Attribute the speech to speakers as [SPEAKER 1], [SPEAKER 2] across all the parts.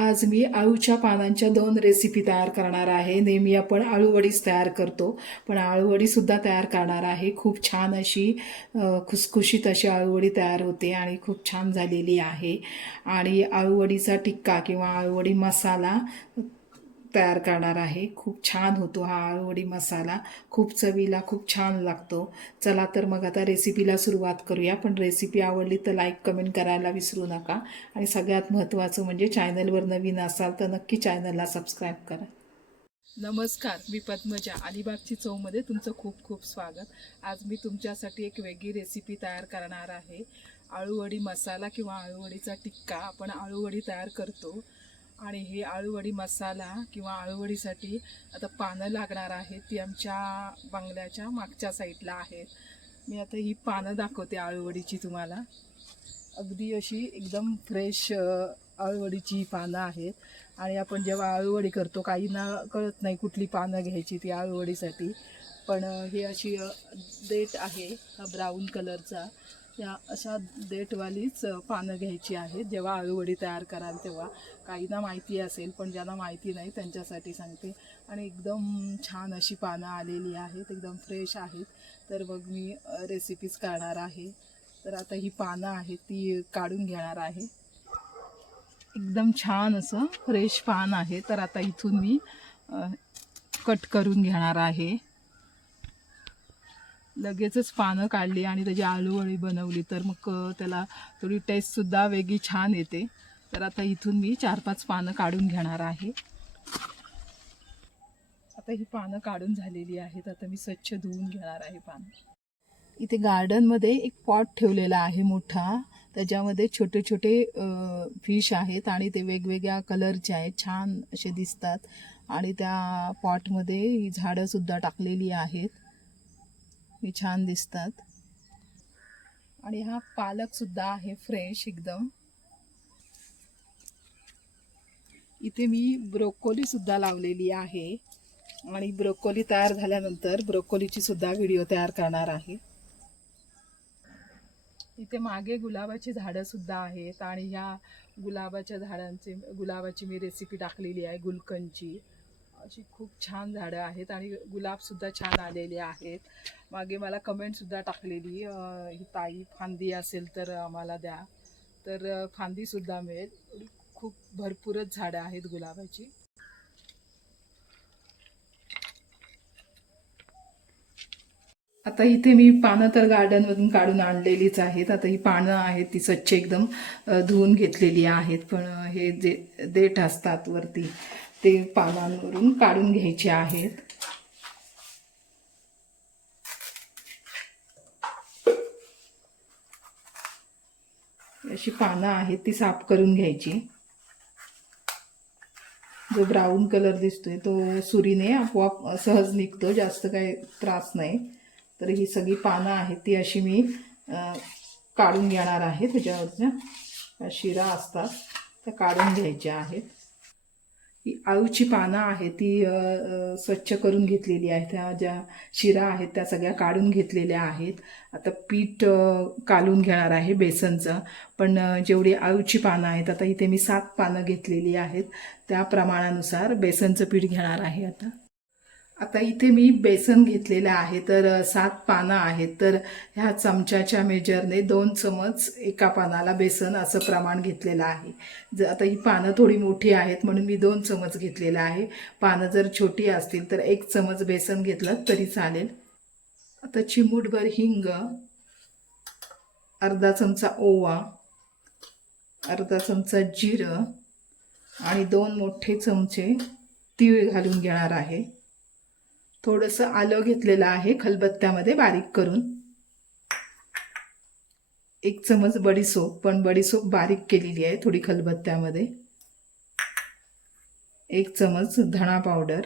[SPEAKER 1] आज मी आळूच्या पानांच्या दोन रेसिपी तयार करणार आहे. नेहमी आपण आळूवडीच तयार करतो. पण आळूवडीसुद्धा तयार करणार आहे. खूप छान अशी खुसखुशीत अशी आळूवडी तयार होते आणि खूप छान झालेली आहे. आणि आळूवडीचा टिक्का किंवा आळूवडी मसाला तयार करणार आहे. खूप छान होतो हा आळूवडी मसाला. खूप चवीला खूप छान लागतो. चला तर मग आता रेसिपीला सुरुवात करूया. पण रेसिपी आवडली तर लाईक कमेंट करायला विसरू नका. आणि सगळ्यात महत्त्वाचं म्हणजे चॅनलवर नवीन असाल तर नक्की चॅनलला सबस्क्राईब करा. नमस्कार मी पद्मजा. अलिबागची चवमध्ये तुमचं खूप खूप स्वागत. आज मी तुमच्यासाठी एक वेगळी रेसिपी तयार करणार आहे. आळूवडी मसाला किंवा आळूवडीचा टिक्का. आपण आळूवडी तयार करतो. आणि हे आळूवडी मसाला किंवा आळूवडीसाठी आता पानं लागणार आहेत ती आमच्या बंगल्याच्या मागच्या साईडला आहेत. मी आता ही पानं दाखवते आळूवडीची तुम्हाला. अगदी अशी एकदम फ्रेश आळूवडीची ही पानं आहेत. आणि आपण जेव्हा आळूवडी करतो काही ना कळत नाही कुठली पानं घ्यायची ती आळूवडीसाठी. पण ही अशी डेट देठ आहे हा ब्राऊन कलरचा या अशा देठवालीच पानं घ्यायची आहेत. जेव्हा आळूवडी तयार कराल तेव्हा. काहींना माहिती असेल पण ज्यांना माहिती नाही त्यांच्यासाठी सांगते. आणि एकदम छान अशी पानं आलेली आहेत एकदम फ्रेश आहेत. तर मग मी रेसिपीज करणार आहे. तर आता ही पानं आहेत ती काढून घेणार आहे. एकदम छान असं फ्रेश पान आहे. तर आता इथून मी कट करून घेणार आहे. लगेचच पानं काढली आणि त्याची आळूवळी बनवली. तर मग त्याला थोडी टेस्टसुद्धा वेगळी छान येते. तर आता इथून मी चार पाच पानं काढून घेणार आहे. आता ही पानं काढून झालेली आहेत. आता मी स्वच्छ धुवून घेणार आहे पानं. इथे गार्डनमध्ये एक पॉट ठेवलेला आहे मोठा. त्याच्यामध्ये छोटे छोटे फिश आहेत आणि ते वेगवेगळ्या कलरचे आहेत. छान असे दिसतात. आणि त्या पॉटमध्ये ही झाडंसुद्धा टाकलेली आहेत. हे छान दिसतात. आणि हा पालकसुद्धा आहे फ्रेश एकदम. इथे मी ब्रोकोलीसुद्धा लावलेली आहे. आणि ब्रोकोली तयार झाल्यानंतर ब्रोकोलीची सुद्धा व्हिडिओ तयार करणार आहे. इथे मागे गुलाबाची झाडं सुद्धा आहेत. आणि ह्या गुलाबाच्या झाडांचे गुलाबाची मी रेसिपी टाकलेली आहे गुलकंदची. अशी खूप छान झाडं आहेत आणि गुलाबसुद्धा छान आलेले आहेत. मागे मला कमेंटसुद्धा टाकलेली ही ताई फांदी असेल तर आम्हाला द्या. तर फांदी फांदीसुद्धा मिळेल. खूप भरपूरच झाडं आहेत गुलाबाची. आता इथे मी पानं तर गार्डनमधून काढून आणलेलीच आहेत. आता ही पानं आहेत ती स्वच्छ एकदम धुवून घेतलेली आहेत. पण हे जे देठ असतात वरती ते पानांवरून काढून घ्यायचे आहेत. अशी पानं आहेत ती साफ करून घ्यायची. जो ब्राऊन कलर दिसतोय तो सुरीने आपोआप सहज निघतो जास्त काही त्रास नाही. तर ही सगळी पानं आहेत ती अशी मी काढून घेणार आहे. त्याच्यावरच्या शिरा असतात त्या काढून घ्यायच्या आहेत. आळूची पानं आहेत ती स्वच्छ करून घेतलेली आहे त्या ज्या शिरा आहेत त्या सगळ्या काढून घेतलेल्या आहेत. आता पीठ कालून घेणार आहे बेसनचं पण जेवढी आळूची पानं आहेत आता इथे मी सात पानं घेतलेली आहेत. त्या प्रमाणानुसार बेसनचं पीठ घेणार आहे आता. आता इथे मी बेसन घेतलेलं आहे तर सात पानं आहेत. तर ह्या चमच्याच्या मेजरने दोन चमच एका पानाला बेसन असं प्रमाण घेतलेलं आहे. ज आता ही पानं थोडी मोठी आहेत म्हणून मी दोन चमच घेतलेलं आहे. पानं जर छोटी असतील तर एक चमच बेसन घेतलं तरी चालेल. आता चिमूटभर हिंग अर्धा चमचा ओवा अर्धा चमचा जिरं आणि दोन मोठे चमचे तीळ घालून घेणार आहे. थोडंसं आलं घेतलेलं आहे खलबत्त्यामध्ये बारीक करून. एक चमच बडीसोप पण बडीसोप बारीक केलेली आहे थोडी खलबत्त्यामध्ये. एक चमच धणा पावडर.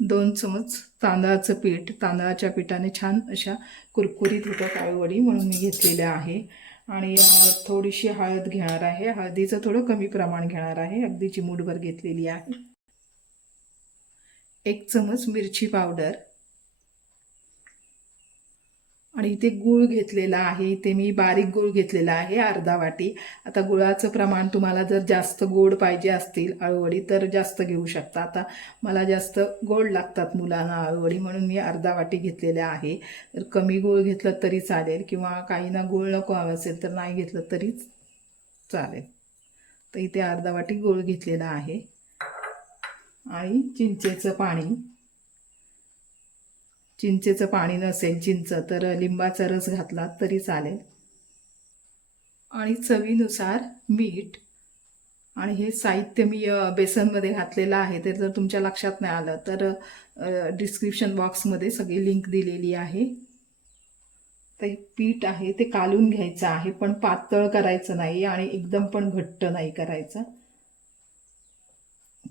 [SPEAKER 1] दोन चमच तांदळाचं पीठ. तांदळाच्या पिठाने छान अशा कुरकुरीत होतात काळवडी म्हणून मी घेतलेल्या आहे. आणि थोडीशी हळद घेणार आहे. हळदीचं थोडं कमी प्रमाण घेणार आहे. अगदी चिमूटभर घेतलेली आहे. एक चमच मिरची पावडर. आणि इथे गूळ घेतलेला आहे. इथे मी बारीक गूळ घेतलेला आहे अर्धा वाटी. आता गुळाचं प्रमाण तुम्हाला जर जास्त गोड पाहिजे असतील आळूवडी तर जास्त घेऊ शकता. आता मला जास्त गोड लागतात मुलांना आळूवडी म्हणून मी अर्धा वाटी घेतलेल्या आहे. तर कमी गूळ घेतलं तरी चालेल किंवा काहींना गूळ नको हवं असेल तर नाही घेतलं तरी चालेल. तर इथे अर्धा वाटी गूळ घेतलेला आहे. आणि चिंचेचं पाणी. चिंचेचं पाणी नसेल चिंच तर लिंबाचा रस घातला तरी चालेल. आणि चवीनुसार मीठ. आणि हे साहित्य मी बेसनमध्ये घातलेलं आहे ते जर तुमच्या लक्षात नाही आलं तर डिस्क्रिप्शन बॉक्समध्ये सगळी लिंक दिलेली आहे. ते पीठ आहे ते कालून घ्यायचं आहे पण पातळ करायचं नाही आणि एकदम पण घट्ट नाही करायचं.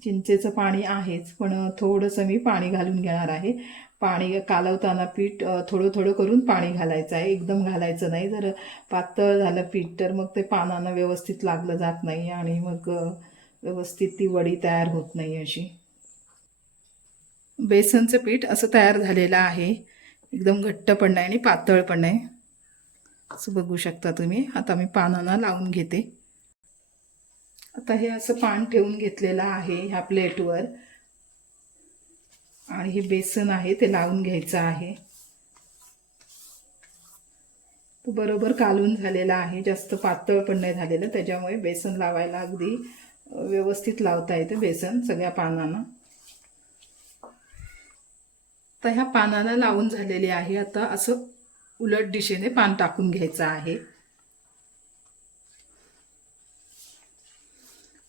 [SPEAKER 1] चिंचेचं पाणी आहेच पण थोडंसं मी पाणी घालून घेणार आहे. पाणी कालवताना पीठ थोडं थोडं करून पाणी घालायचं आहे. एकदम घालायचं नाही. जर पातळ झालं पीठ तर मग ते पानानं व्यवस्थित लागलं जात नाही आणि मग व्यवस्थित ती वडी तयार होत नाही अशी. बेसनचं पीठ असं तयार झालेलं आहे. एकदम घट्ट पण नाही आणि पातळ पण नाही. असं बघू शकता तुम्ही. आता मी पानांना लावून घेते. आता हे असं पान ठेवून घेतलेलं आहे ह्या प्लेटवर. आणि हे बेसन आहे ते लावून घ्यायचं आहे. तो बरोबर कालून झालेला आहे जास्त पातळ पण नाही झालेलं त्याच्यामुळे बेसन लावायला अगदी व्यवस्थित लावता येतं बेसन सगळ्या पानांना. तर ह्या पानाला लावून झालेले आहे आता असं उलट दिशेने पान टाकून घ्यायचं आहे.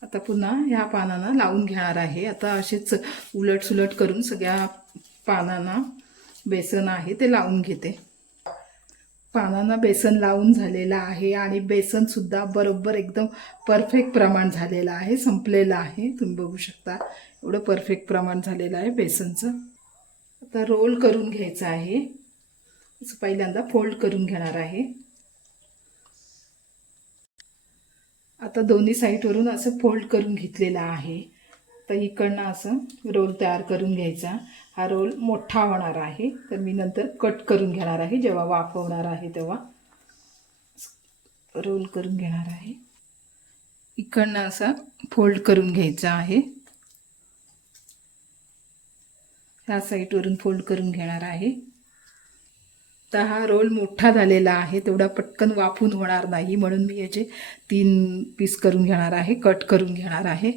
[SPEAKER 1] आता पुन्हा ह्या पानांना लावून घेणार आहे. आता असेच उलट सुलट करून सगळ्या पानांना बेसन आहे ते लावून घेते. पानांना बेसन लावून झालेलं आहे आणि बेसनसुद्धा बरोबर एकदम परफेक्ट प्रमाण झालेलं आहे संपलेलं आहे. तुम्ही बघू शकता एवढं परफेक्ट प्रमाण झालेलं आहे बेसनचं. आता रोल करून घ्यायचं आहे. असं पहिल्यांदा फोल्ड करून घेणार आहे. आता दोन्ही साईडवरून असं फोल्ड करून घेतलेलं आहे. तर इकडनं असं रोल तयार करून घ्यायचा. हा रोल मोठा होणार आहे. तर मी नंतर कट करून घेणार आहे. जेव्हा वाफवणार आहे तेव्हा रोल करून घेणार आहे. इकडनं असा फोल्ड करून घ्यायचा आहे. ह्या साईडवरून फोल्ड करून घेणार आहे. तर हा रोल मोठा झालेला आहे तेवढा पटकन वाफून होणार नाही म्हणून मी याचे तीन पीस करून घेणार आहे कट करून घेणार आहे.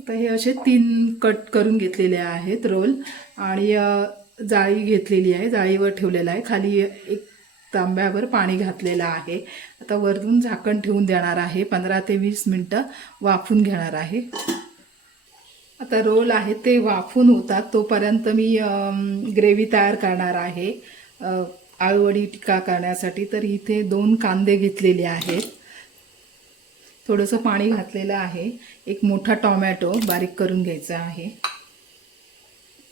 [SPEAKER 1] आता हे असे तीन कट करून घेतलेले आहेत रोल आणि जाळी घेतलेली आहे जाळीवर ठेवलेला आहे. खाली एक तांब्यावर पाणी घातलेलं आहे. आता वरतून झाकण ठेवून देणार आहे पंधरा ते वीस मिनटं वाफून घेणार आहे. आता रोल आहे ते वाफून होतात तोपर्यंत मी ग्रेव्ही तयार करणार आहे. आळूवडी टिका करण्यासाठी तर इथे दोन कांदे घेतलेले आहेत. थोडंसं पाणी घातलेलं आहे. एक मोठा टॉमॅटो बारीक करून घ्यायचा आहे.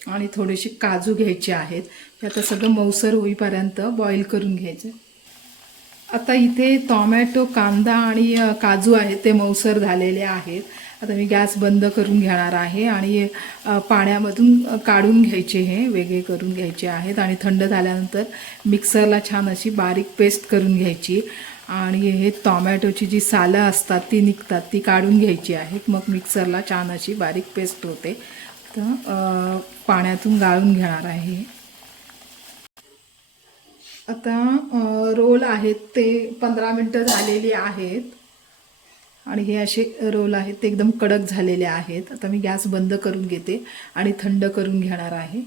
[SPEAKER 1] आणि थोडेसे काजू घ्यायचे आहेत. हे आता सगळं मौसर होईपर्यंत बॉईल करून घ्यायचं. आता इथे टॉमॅटो कांदा आणि काजू आहेत ते मौसर झालेले आहेत. आता मी गॅस बंद करून घेणार आहे आणि पाण्यामधून काढून घ्यायचे हे वेगळे करून घ्यायचे आहेत आणि थंड झाल्यानंतर मिक्सरला छान अशी बारीक पेस्ट करून घ्यायची. आणि हे टॉमॅटोची जी सालं असतात ती निघतात ती काढून घ्यायची आहेत. मग मिक्सरला छान अशी बारीक पेस्ट होते. तर पाण्यातून गाळून घेणार आहे आता रोल आहेत ते पंधरा मिनटं झालेली आहेत. आणि हे असे रोल आहेत ते एकदम कडक झालेले आहेत. आता मी गॅस बंद करून घेते आणि थंड करून घेणार आहे.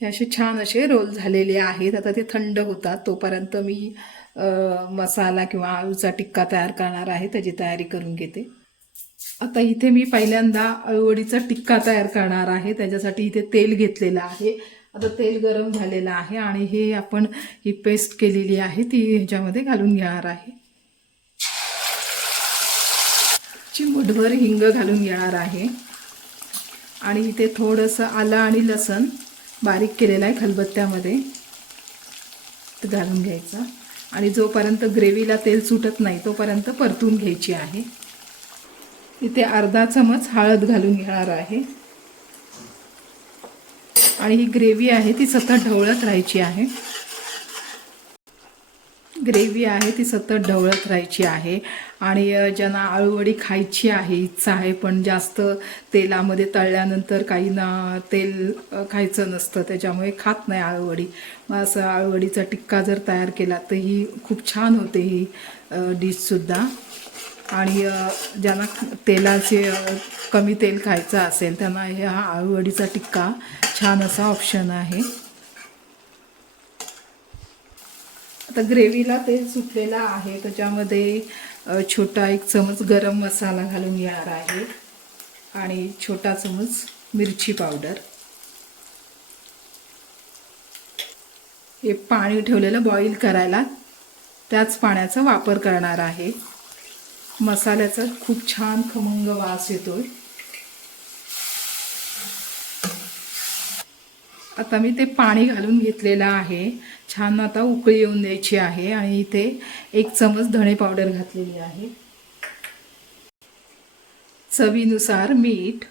[SPEAKER 1] हे असे छान असे रोल झालेले आहेत. आता ते थंड होतात तोपर्यंत मी मसाला किंवा आळूचा टिक्का तयार करणार आहे त्याची तयारी करून घेते. आता इथे मी पहिल्यांदा अळूवडीचा टिक्का तयार करणार आहे. त्याच्यासाठी इथे तेल घेतलेलं आहे. आता तेल गरम झालेलं आहे आणि हे आपण ही पेस्ट केलेली आहे ती ह्याच्यामध्ये घालून घेणार आहे. चिमूटभर हिंग घालून घेणार आहे. आणि इथे थोडंसं आलं आणि लसण बारीक केलेलं आहे खलबत्त्यामध्ये. ते घालून घ्यायचं. आणि जोपर्यंत ग्रेव्हीला तेल सुटत नाही तोपर्यंत परतून घ्यायची आहे. इथे अर्धा चमच हळद घालून घेणार आहे. आणि ही ग्रेव्ही आहे ती सतत ढवळत राहायची आहे. ग्रेव्ही आहे ती सतत ढवळत राहायची आहे. आणि ज्यांना आळूवडी खायची आहे इच्छा आहे पण जास्त तेलामध्ये तळल्यानंतर काही ना तेल खायचं नसतं त्याच्यामुळे खात नाही आळूवडी. मग असं आळूवडीचा टिक्का जर तयार केला तर ही खूप छान होते ही डिशसुद्धा. आणि ज्यांना तेलाचे कमी तेल खायचं असेल त्यांना हे हा आळूवडीचा टिक्का छान असा ऑप्शन आहे. आता ग्रेव्हीला तेल सुटलेलं आहे त्याच्यामध्ये छोटा एक चमच गरम मसाला घालून घेणार आहे आणि छोटा चमच मिरची पावडर. हे पाणी ठेवलेलं बॉईल करायला त्याच पाण्याचा वापर करणार आहे. मसाल्याचा खूप छान खमंग वास येतोय. आता मी ते पाणी घालून घेतलेलं आहे. छान आता उकळी येऊन द्यायची आहे आणि इथे एक चमच धणे पावडर घातलेली आहे. चवीनुसार मीठ.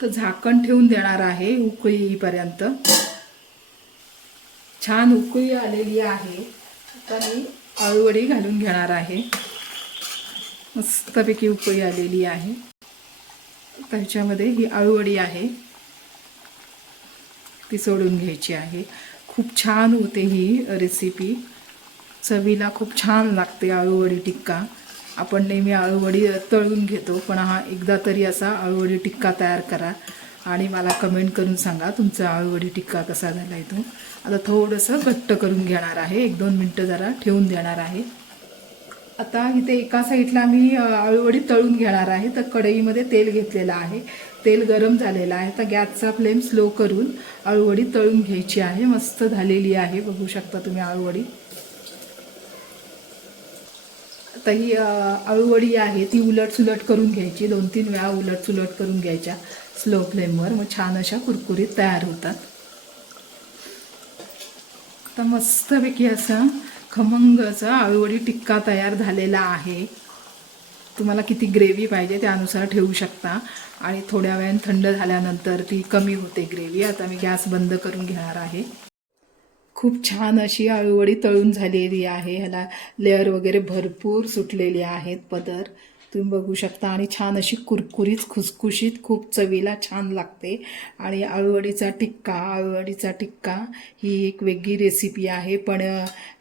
[SPEAKER 1] तर झाकण ठेवून देणार आहे उकळी येईपर्यंत. छान उकळी आलेली आहे. आता मी आळूवडी घालून घेणार आहे. मस्तपैकी उकळी आलेली आहे. त्याच्यामध्ये ही आळूवडी आहे. ती सोडून घ्यायची आहे. खूप छान होते ही रेसिपी चवीला खूप छान लागते आळूवडी टिक्का. आपण नेहमी आळूवडी तळून घेतो पण हा एकदा तरी असा आळूवडी टिक्का तयार करा आणि मला कमेंट करून सांगा तुमचा आळूवडी टिक्का कसा झाला आहे तो. आता थोडंसं घट्ट करून घेणार आहे. एक दोन मिनटं जरा ठेवून देणार आहे. आता इथे एका साईडला मी आळूवडी तळून घेणार आहे. तर कढईमध्ये तेल घेतलेलं आहे. तेल गरम झालेलं आहे. तर गॅसचा फ्लेम स्लो करून आळूवडी तळून घ्यायची आहे. मस्त झालेली आहे. बघू शकता तुम्ही आळूवडी. आता ही आळूवडी आहे. ती उलट सुलट करून घ्यायची. दोन तीन वेळा उलट सुलट करून घ्यायच्या स्लो फ्लेमवर. मग छान अशा कुरकुरीत तयार होतात. आता मस्तपैकी असा खमंग असा आळूवडी टिक्का तयार झालेला आहे. तुम्हाला किती ग्रेव्ही पाहिजे त्यानुसार ठेवू शकता. आणि थोड्या वेळाने थंड झाल्यानंतर ती कमी होते ग्रेव्ही. आता मी गॅस बंद करून घेणार आहे. खूप छान अशी आळूवडी तळून झालेली आहे. ह्याला लेअर वगैरे भरपूर सुटलेली आहेत पदर. तुम्ही बघू शकता. आणि छान अशी कुरकुरीत खुसखुशीत खूप चवीला छान लागते. आणि आळूवडीचा टिक्का आळूवडीचा टिक्का ही एक वेगळी रेसिपी आहे. पण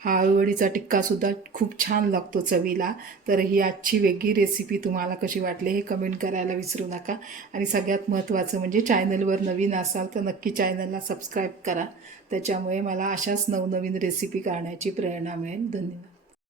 [SPEAKER 1] हा आळूवडीचा टिक्कासुद्धा खूप छान लागतो चवीला. तर ही आजची वेगळी रेसिपी तुम्हाला कशी वाटली हे कमेंट करायला विसरू नका. आणि सगळ्यात महत्त्वाचं म्हणजे चॅनलवर नवीन असाल तर नक्की चॅनलला सबस्क्राईब करा. त्याच्यामुळे मला अशाच नवनवीन रेसिपी करण्याची प्रेरणा मिळेल. धन्यवाद.